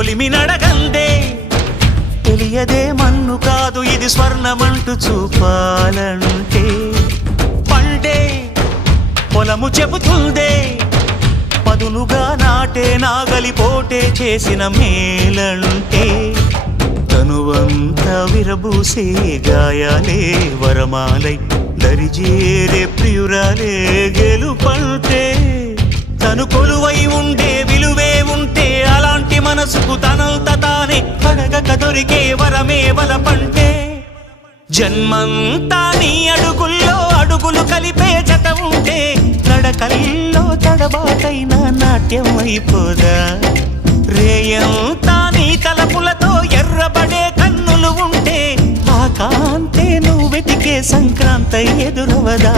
కొలిమి నడగందే తెలియదే మన్ను కాదు ఇది స్వర్ణమంటూ చూపాలంటే పండే పొలము చెబుతుందే పదునుగా నాటే నాగలిపోటే చేసిన మేలంటే తనువంతా విరబూసే గాయాలే వరమాలై దరిజేరే ప్రియురాలే గెలుపంటే తను కొలువై ఉండే విలువే ఉంటే అలాంటి మనసుకు తనంత తానే అడగక దొరికే వరమే వలపంటే జన్మంతా నీ అడుగుల్లో అడుగులు కలిపే జత ఉంటే నడకల్లో తడబాటైన నాట్యం అయిపోదా రేయంతా నీ తలపులతో ఎర్రబడే కన్నులు ఉంటే ఆ కాంతే నువ్వు వెతికే సంక్రాంతి ఎదురవదా